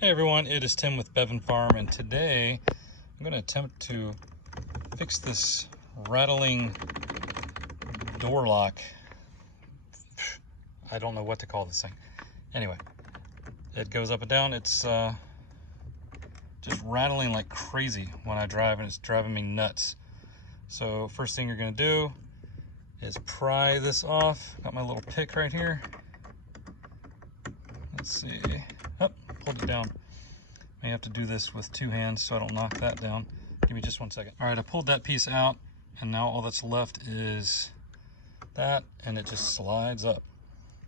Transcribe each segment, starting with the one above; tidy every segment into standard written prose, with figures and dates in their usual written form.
Hey everyone, it is Tim with Bevan Farm, and today I'm going to attempt to fix this rattling door lock. I don't know what to call this thing. Anyway, it goes up and down. It's just rattling like crazy when I drive, and it's driving me nuts. So first thing you're going to do is pry this off. Got my little pick right here. Let's see. Oh, hold it down. May have to do this with two hands so I don't knock that down. Give me just 1 second. All right, I pulled that piece out, and now all that's left is that, and it just slides up.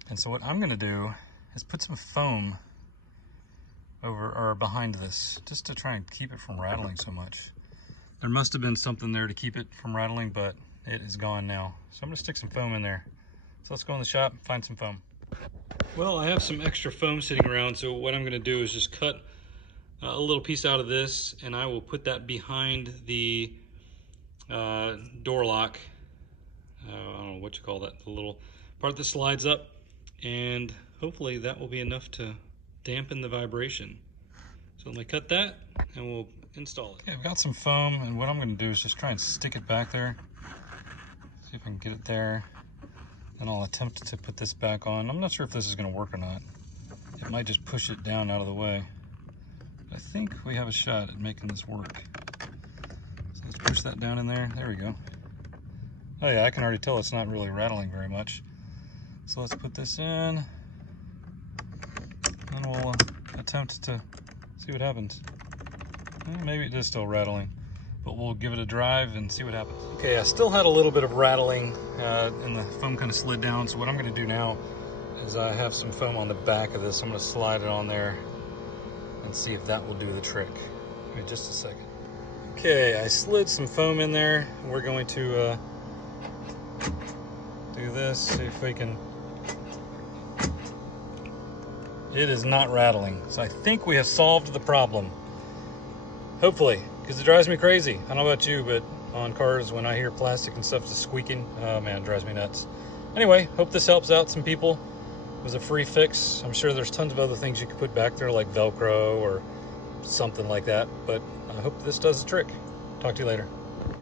And so what I'm gonna do is put some foam over or behind this, just to try and keep it from rattling so much. There must have been something there to keep it from rattling, but it is gone now. So I'm gonna stick some foam in there. So let's go in the shop and find some foam. Well, I have some extra foam sitting around, so what I'm gonna do is just cut a little piece out of this, and I will put that behind the door lock. I don't know what you call that, the little part that slides up, and hopefully that will be enough to dampen the vibration. So I'm gonna cut that and we'll install it. Okay, I've got some foam, and what I'm gonna do is just try and stick it back there. See if I can get it there. And I'll attempt to put this back on. I'm not sure if this is gonna work or not. It might just push it down out of the way. I think we have a shot at making this work. So let's push that down in there. There we go. Oh yeah, I can already tell it's not really rattling very much. So let's put this in, and we'll attempt to see what happens. Maybe it is still rattling, but we'll give it a drive and see what happens. Okay, I still had a little bit of rattling, and the foam kind of slid down. So what I'm gonna do now is I have some foam on the back of this. I'm gonna slide it on there and see if that will do the trick. Give me just a second. Okay, I slid some foam in there. We're going to do this, see if we can. It is not rattling, so I think we have solved the problem. Hopefully, because it drives me crazy. I don't know about you, but on cars, when I hear plastic and stuff just squeaking, oh man, it drives me nuts. Anyway, hope this helps out some people. It was a free fix. I'm sure there's tons of other things you could put back there, like Velcro or something like that, but I hope this does the trick. Talk to you later.